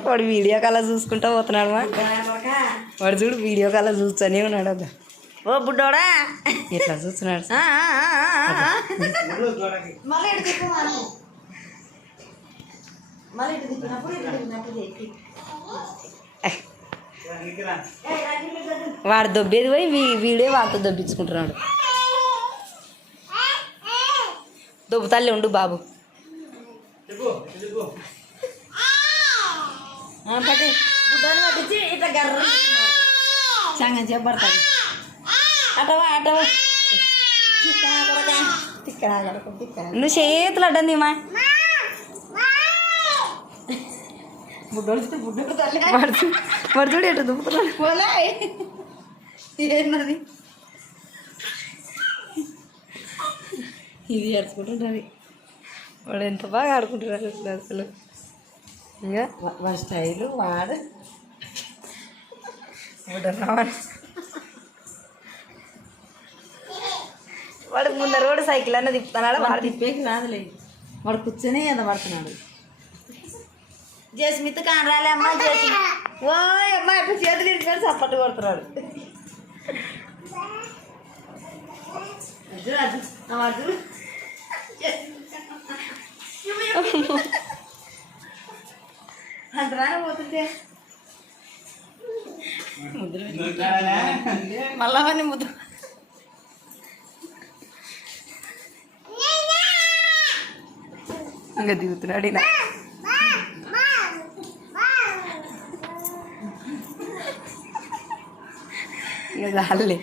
వాడు video call చూసుకుంటా పోతున్నాడు వాడు చూడు వీడియో కాల్ చూస్తూనే ఉన్నాడు అదా ఓ బుడ్డోడా ఇట్లా చూస్తున్నాడు వాడు దొబ్బేది పోయి వీడే వాడితో దొబ్బించుకుంటున్నాడు దొబ్బుతాలే ఉండు బాబు పట్టి బుడ్డని పట్టించి ఇట్లా గర్ర సంగం చెప్పబడతాడు అటవా అటవా నువ్వు చేతులు అడ్డంది మా బుడ్డోడు బుడ్డోడు వాడు చూడు ఎటు దుబ్బుతున్నాడు పోలే ఏంటది ఇది ఆడుకుంటున్నది వాడు ఎంత బాగా ఆడుకుంటున్నారు అసలు ఇంకా వాడి స్టైలు వాడు వాడు ముందర కూడా సైకిల్ అన్న తిప్పుతున్నాడు వాడు తిప్పేకి రాదులే వాడు కూర్చొని ఎంత పడుతున్నాడు జస్మిత్ కానరాలే అమ్మ జస్మి ఓ అమ్మ ఇప్పుడు చేతులు ఇచ్చాడు చప్పట్టు కొడుతున్నాడు అర్జున్ అంతరాగా పోతుంటే మళ్ళా ముద్దు ఇంకా దిగుతున్నాడు ఇలా ఇంకా చాలే